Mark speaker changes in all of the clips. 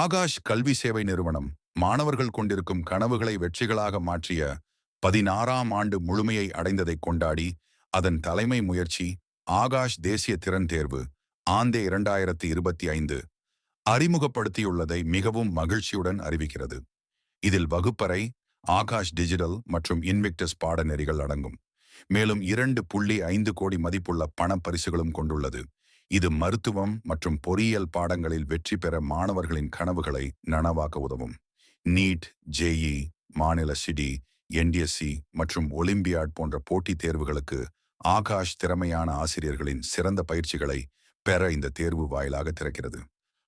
Speaker 1: ஆகாஷ் கல்வி சேவை நிறுவனம் மாணவர்கள் கொண்டிருக்கும் கனவுகளை வெற்றிகளாக மாற்றிய பதினாறாம் ஆண்டு முழுமையை அடைந்ததை கொண்டாடி அதன் தலைமை முயற்சி ஆகாஷ் தேசிய திறன் தேர்வு ஆந்தே இரண்டாயிரத்தி இருபத்தி ஐந்து அறிமுகப்படுத்தியுள்ளதை மிகவும் மகிழ்ச்சியுடன் அறிவிக்கிறது. இதில் வகுப்பறை ஆகாஷ் டிஜிட்டல் மற்றும் இன்விக்டஸ் பாடநெறிகள் அடங்கும். மேலும் இரண்டு புள்ளி ஐந்து கோடி மதிப்புள்ள பண பரிசுகளும் கொண்டுள்ளது. இது மருத்துவம் மற்றும் பொறியியல் பாடங்களில் வெற்றி பெற மாணவர்களின் கனவுகளை நனவாக்க உதவும். நீட் ஜேஇ மாநில சிடி என்டிஎஸ்சி மற்றும் ஒலிம்பியாட் போன்ற போட்டித் தேர்வுகளுக்கு ஆகாஷ் திறமையான ஆசிரியர்களின் சிறந்த பயிற்சிகளை பெற இந்த தேர்வு வாயிலாக திறக்கிறது.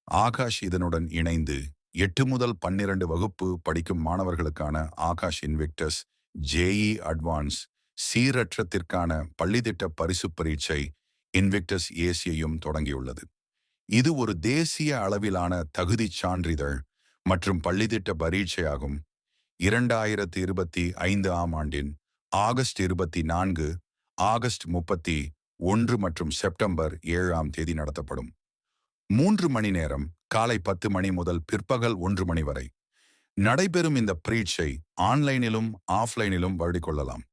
Speaker 1: ஆகாஷ் இதனுடன் இணைந்து எட்டு முதல் பன்னிரண்டு வகுப்பு படிக்கும் மாணவர்களுக்கான ஆகாஷ் இன்விக்டஸ் ஜேஇ அட்வான்ஸ் சீரற்றத்திற்கான பள்ளித்திட்ட பரிசு பரீட்சை இன்விக்டஸ் ஏசியையும் தொடங்கியுள்ளது. இது ஒரு தேசிய அளவிலான தகுதிச் சான்றிதழ் மற்றும் பள்ளித்திட்ட பரீட்சையாகும். இரண்டாயிரத்தி இருபத்தி ஐந்து ஆம் ஆண்டின் ஆகஸ்ட் இருபத்தி நான்கு ஆகஸ்ட் முப்பத்தி ஒன்று மற்றும் செப்டம்பர் ஏழாம் தேதி நடத்தப்படும். மூன்று மணி நேரம் காலை பத்து மணி முதல் பிற்பகல் ஒன்று மணி வரை. நடைபெறும் இந்த பரீட்சை ஆன்லைனிலும் ஆஃப்லைனிலும் வழிகொள்ளலாம்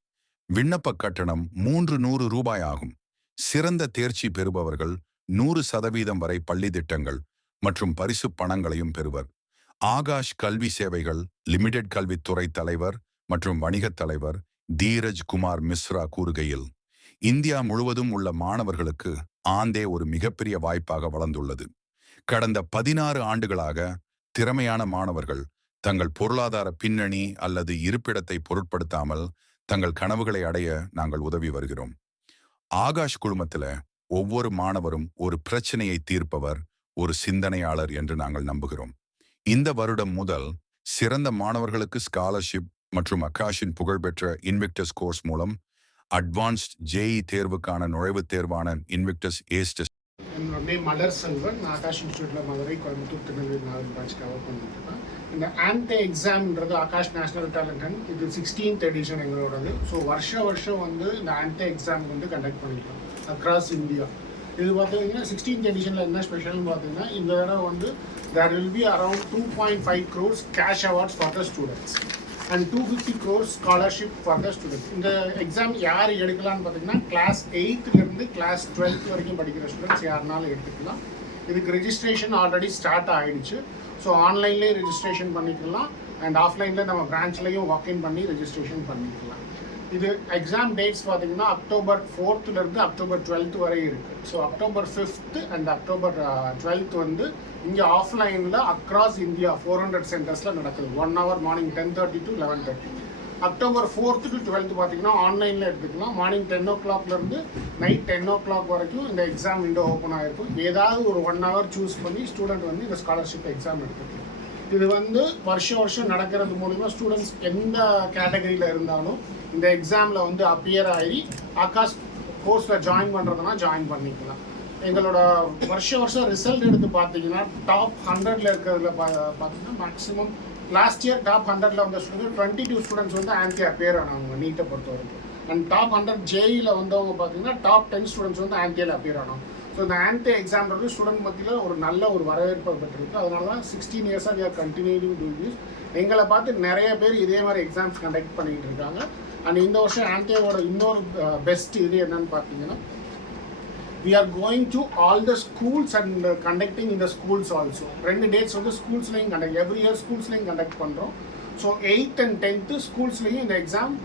Speaker 1: விண்ணப்ப கட்டணம் மூன்று நூறு ரூபாய் ஆகும். சிறந்த தேர்ச்சி பெறுபவர்கள் நூறு சதவீதம் வரை பள்ளி திட்டங்கள் மற்றும் பரிசுப் பணங்களையும் பெறுவர். ஆகாஷ் கல்வி சேவைகள் லிமிடெட் கல்வித்துறை தலைவர் மற்றும் வணிகத் தலைவர் தீரஜ் குமார் மிஸ்ரா கூறுகையில் இந்தியா முழுவதும் உள்ள மாணவர்களுக்கு ஆந்தே ஒரு மிகப்பெரிய வாய்ப்பாக வளர்ந்துள்ளது. கடந்த பதினாறு ஆண்டுகளாக திறமையான மாணவர்கள் தங்கள் பொருளாதார பின்னணி அல்லது இருப்பிடத்தை பொருட்படுத்தாமல் தங்கள் கனவுகளை அடைய நாங்கள் உதவி வருகிறோம். ஆகாஷ் குழுமத்துல ஒவ்வொரு மாணவரும் ஒரு பிரச்சனையை தீர்ப்பவர் ஒரு சிந்தனையாளர் என்று நாங்கள் நம்புகிறோம். இந்த வருடம் முதல் சிறந்த மாணவர்களுக்கு ஸ்காலர்ஷிப் மற்றும் அகாஷின் புகழ்பெற்ற இன்விக்டஸ் கோர்ஸ் மூலம் அட்வான்ஸ்ட் ஜேஇ தேர்வுக்கான நுழைவுத் தேர்வான இன்விக்டஸ் ஏஸ்டஸ்
Speaker 2: என்னோட நேம் மலர் செல்வன் நான் ஆகாஷ் இன்ஸ்டியூட்டில் மதுரை கோயம்புத்தூர் திருநெல்வேலி நாலு பிரான்ச் கவர் பண்ணிட்டு இருக்கேன். இந்த ஆன்டே எக்ஸாம்ன்றது ஆகாஷ் நேஷனல் டேலண்ட் இது சிக்ஸ்டீன்த் எடிஷன் எங்களோடது. ஸோ வருஷம் வருஷம் வந்து இந்த ஆன்டே எக்ஸாம் வந்து கண்டக்ட் பண்ணிக்கலாம் அக்ராஸ் இந்தியா இது பார்த்தீங்கன்னா சிக்ஸ்டீன்த் எடிஷனில் என்ன ஸ்பெஷல்னு பார்த்தீங்கன்னா இந்த தடவை வந்து there will be around two point five crores cash awards for the students and two fifty crores scholarship for the students இந்த எக்ஸாம் யார் எடுக்கலாம்னு பார்த்தீங்கன்னா கிளாஸ் எயித்துலேருந்து கிளாஸ் டுவெல்த் வரைக்கும் படிக்கிற ஸ்டூடெண்ட்ஸ் யாருனாலும் எடுத்துக்கலாம். இதுக்கு ரெஜிஸ்ட்ரேஷன் ஆல்ரெடி ஸ்டார்ட் ஆகிடுச்சு ஸோ ஆன்லைன்லேயே ரிஜிஸ்ட்ரேஷன் பண்ணிக்கலாம். அண்ட் ஆஃப்லைனில் நம்ம பிரான்ச்லேயும் வாக்இன் பண்ணி ரிஜிஸ்ட்ரேஷன் பண்ணிக்கலாம். இது எக்ஸாம் டேட்ஸ் பார்த்தீங்கன்னா அக்டோபர் ஃபோர்த்துலேருந்து அக்டோபர் டுவெல்த் வரை இருக்குது so October fifth and October twelfth வந்து இங்கே ஆஃப்லைனில் அக்ராஸ் இந்தியா ஃபோர் ஹண்ட்ரட் சென்டர்ஸில் நடக்குது. One hour morning ten thirty to eleven thirty October fourth to twelfth பார்த்தீங்கன்னா ஆன்லைனில் எடுத்துக்கலாம். மார்னிங் டென் ஓ கிளாக்லேருந்து நைட் டென் ஓ கிளாக் வரைக்கும் இந்த எக்ஸாம் விண்டோ ஓப்பன் ஆகிருக்கும் ஏதாவது ஒரு ஒன் ஹவர் சூஸ் பண்ணி ஸ்டூடெண்ட் வந்து இந்த ஸ்காலர்ஷிப் எக்ஸாம் எடுத்துக்கலாம். இது வந்து வருஷம் வருஷம் நடக்கிறது மூலிமா ஸ்டூடெண்ட்ஸ் எந்த கேட்டகரியில் இருந்தாலும் இந்த எக்ஸாமில் வந்து அப்பியர் ஆகி ஆகாஷ் கோர்ஸில் ஜாயின் பண்ணுறதுனா ஜாயின் பண்ணிக்கலாம். எங்களோட வருஷ வருஷம் ரிசல்ட் எடுத்து பார்த்தீங்கன்னா டாப் ஹண்ட்ரடில் இருக்கிறதுல பா பார்த்தீங்கன்னா மேக்ஸிமம் லாஸ்ட் இயர் டாப் ஹண்ட்ரட்ல வந்த ஸ்டூடெண்ட் டுவெண்ட்டி டூ ஸ்டூடெண்ட்ஸ் வந்து ஆன்டி அப்பியர் ஆனவங்க நீட்டை பொறுத்த வரைக்கும் அண்ட் டாப் ஹண்ட்ரட் ஜேஇயில் வந்தவங்க பார்த்தீங்கன்னா டாப் டென் ஸ்டூடெண்ட்ஸ் வந்து ஆன்டியில் அப்பியர் ஆனவங்க. ஸோ இந்த ஆன்டி எக்ஸாம்ன்றது ஸ்டூடெண்ட் மத்தியில் ஒரு நல்ல ஒரு வரவேற்பு பெற்றிருக்கு. அதனால தான் சிக்ஸ்டீன் இயர்ஸாக we are continue to this எங்களை பார்த்து நிறைய பேர் இதே மாதிரி எக்ஸாம்ஸ் கண்டக்ட் பண்ணிக்கிட்டு இருக்காங்க. அண்ட் இந்த வருஷம் ஆன்டியோட இன்னொரு பெஸ்ட் இது என்னன்னு பார்த்தீங்கன்னா we are going to all the schools and conducting இந்த ஸ்கூல்ஸ் ஆல்சோ ரெண்டு டேட்ஸ் வந்து ஸ்கூல்ஸ்லையும் கண்டக்ட் எவ்ரி இயர் ஸ்கூல்ஸ்லையும் கண்டக்ட் பண்ணுறோம் ஸோ எயித் அண்ட் டென்த்து ஸ்கூல்ஸ்லையும் இந்த எக்ஸாம்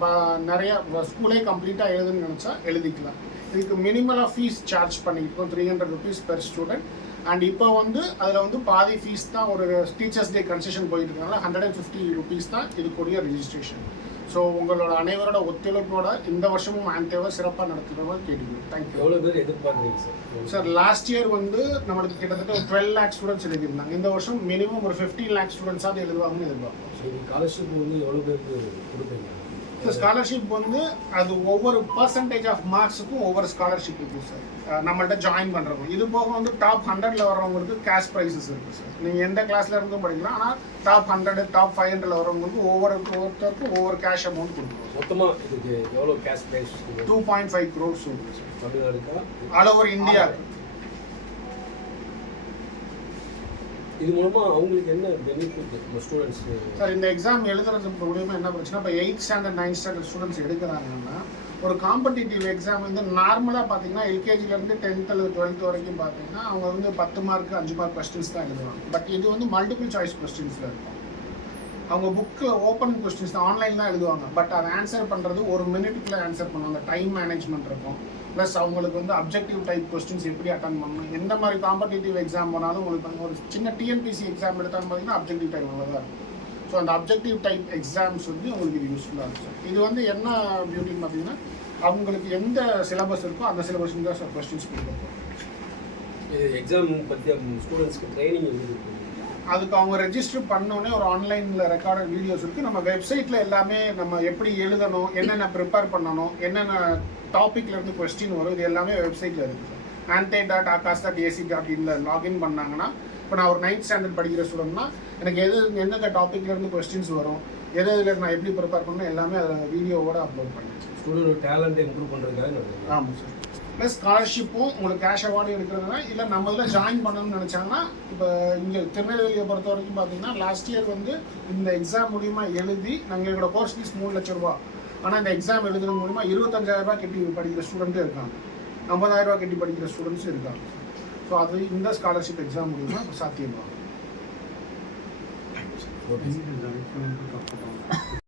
Speaker 2: நிறைய ஸ்கூலே கம்ப்ளீட்டாக எழுதுன்னு நினச்சா எழுதிக்கலாம். இதுக்கு மினிமலாக ஃபீஸ் சார்ஜ் பண்ணியிருக்கோம் three hundred rupees per student and இப்போ வந்து அதில் வந்து பாதி ஃபீஸ் தான் ஒரு டீச்சர்ஸ் டே கன்செஷன் போயிட்டு இருக்கனால ஹண்ட்ரட் அண்ட் ஃபிஃப்டி ருபீஸ் தான் இதுக்குரிய ரிஜிஸ்ட்ரேஷன் ஸோ உங்களோட அனைவரோட ஒத்துழைப்போட இந்த வருஷமும் ஆன்டேவை சிறப்பாக நடத்துகிறவங்க கேட்டுக்கிறோம் தேங்க்யூ
Speaker 3: எவ்வளோ பேர் எதிர்பார்க்குறீங்க சார்?
Speaker 2: சார் லாஸ்ட் இயர் வந்து நம்மளுக்கு கிட்டத்தட்ட ஒரு டுவெல் லேக் ஸ்டூடெண்ட்ஸ் எழுதியிருந்தாங்க. இந்த வருஷம் மினிமம் ஒரு ஃபிஃப்டீன் லேக் ஸ்டூடெண்ட்ஸாவது எழுதுவாங்கன்னு எதிர்பார்ப்போம்
Speaker 3: சரி ஸ்காலர்ஷிப் வந்து எவ்வளோ பேருக்கு கொடுப்பீங்க?
Speaker 2: இந்த ஸ்காலர்ஷிப் வந்து அது ஒவ்வொரு பர்சன்டேஜ் ஆஃப் மார்க்ஸுக்கும் ஒவ்வொரு ஸ்காலர்ஷிப் இருக்கும் சார் நம்மள்ட்ட ஜாயின் பண்ணுறவங்க இது போக வந்து டாப் ஹண்ட்ரட்ல வரவங்களுக்கு கேஷ் ப்ரைஸஸ் இருக்குது சார் நீங்கள் எந்த கிளாஸ்ல இருந்தும் படிக்கலாம் ஆனால் டாப் ஹண்ட்ரட் டாப் ஃபைவ் ஹண்ட்ரட்ல வரவங்களுக்கு ஒவ்வொரு ஒவ்வொருத்தருக்கும் ஒவ்வொரு கேஷ் அமௌண்ட் கொடுக்குறோம்
Speaker 3: மொத்தமாக இதுக்கு எவ்வளோ cash prize
Speaker 2: two point five crores இருக்குது சார் ஆல் ஓவர் இந்தியா
Speaker 3: இது மூலமாக அவங்களுக்கு என்ன பெனிஃபிட் நம்ம ஸ்டூடெண்ட்ஸ்
Speaker 2: சார் இந்த எக்ஸாம் எழுதுறது மூலியமா என்ன பிரச்சனை? இப்போ eight standard ninth standard students எடுக்கிறாங்கன்னா ஒரு காம்படிட்டிவ் எக்ஸாம் வந்து நார்மலாக பார்த்தீங்கன்னா எல்கேஜிலேருந்து டென்த் அல்லது டுவெல்த் வரைக்கும் பார்த்தீங்கன்னா அவங்க வந்து பத்து மார்க் அஞ்சு மார்க் கொஸ்டின்ஸ் தான் எழுதுவாங்க. பட் இது வந்து மல்டிபிள் சாய்ஸ் கொஸ்டின்ஸில் இருக்கும். அவங்க புக்கில் ஓப்பன் கொஸ்டின்ஸ் தான் ஆன்லைன் தான் எழுதுவாங்க. பட் அதை ஆன்சர் பண்ணுறது ஒரு மினிட்குள்ளே ஆன்சர் பண்ணுவாங்க டைம் மேனேஜ்மெண்ட் இருக்கும். ப்ளஸ் அவங்களுக்கு வந்து அப்ஜெக்டிவ் டைப் கொஸ்டின்ஸ் எப்படி அட்டன் பண்ணணும் எந்த மாதிரி காம்படிட்டிவ் எக்ஸாம் போனாலும் உங்களுக்கு வந்து ஒரு சின்ன டிஎன்பிசி எக்ஸாம் எடுத்தாலும் பார்த்தீங்கன்னா அப்ஜெக்டிவ் டைப் தான் இருக்கும். ஸோ அந்த அப்ஜெக்டிவ் டைப் எக்ஸாம்ஸ் வந்து உங்களுக்கு இது யூஸ்ஃபுல்லாக இருக்கும். இது வந்து என்ன பியூட்டின்னு பார்த்தீங்கன்னா அவங்களுக்கு எந்த சிலபஸ் இருக்கோ அந்த சிலபஸ்க்கு தான் சார் கொஸ்டின்ஸ் கொடுக்கும்
Speaker 3: இது எக்ஸாம் பற்றி ஸ்டூடெண்ட்ஸ்க்கு ட்ரைனிங் எழுதி
Speaker 2: அதுக்கு அவங்க ரெஜிஸ்டர் பண்ணோடனே ஒரு ஆன்லைனில் ரெக்கார்டட் வீடியோஸ் இருக்குது நம்ம வெப்சைட்டில் எல்லாமே நம்ம எப்படி எழுதணும் என்னென்ன ப்ரிப்பேர் பண்ணணும் என்னென்ன டாப்பிக்ல இருந்து கொஸ்டின் வரும் இது எல்லாமே வெப்சைட்டில் இருக்குது ANTHE dot Aakash dot AC dot இன்ல login பண்ணாங்கன்னா இப்போ நான் ஒரு நைன்த் ஸ்டாண்டர்ட் படிக்கிற ஸ்டூடெண்ட்னா எனக்கு எது எந்தெந்த டாப்பிக்ல இருந்து கொஸ்டின்ஸ் வரும் எது இதில் நான் எப்படி ப்ரிப்பேர் பண்ணணும் எல்லாமே அதில் வீடியோவோட அப்லோட் பண்ணிடுச்சு
Speaker 3: ஸ்டூடெண்ட் டேலண்ட்டை இம்ப்ரூவ் பண்ணுறதுக்காக
Speaker 2: ஆமாம் சார் ப்ளஸ் ஸ்காலர்ஷிப்பும் உங்களுக்கு கேஷ் அவார்டு எடுக்கிறதுனா இல்லை நம்ம இதில் ஜாயின் பண்ணணும்னு நினச்சாங்கன்னா இப்போ இங்கே திருநெல்வேலியை பொறுத்த வரைக்கும் பார்த்தீங்கன்னா லாஸ்ட் இயர் வந்து இந்த எக்ஸாம் மூலிமா எழுதி நாங்கள் எங்களோட கோர்ஸ் ஃபீஸ் மூணு லட்ச ரூபா ஆனால் இந்த எக்ஸாம் எழுதுறது மூலிமா இருபத்தஞ்சாயிரம் ரூபாய் கட்டி படிக்கிற ஸ்டூடெண்ட்டும் இருக்காங்க. ஐம்பதாயிரம் ரூபாய் கட்டி படிக்கிற ஸ்டூடெண்ட்ஸும் இருக்காங்க. ஸோ அது இந்த ஸ்காலர்ஷிப் எக்ஸாம் மூலிமா சாத்தியமாகும்.
Speaker 3: ஓகே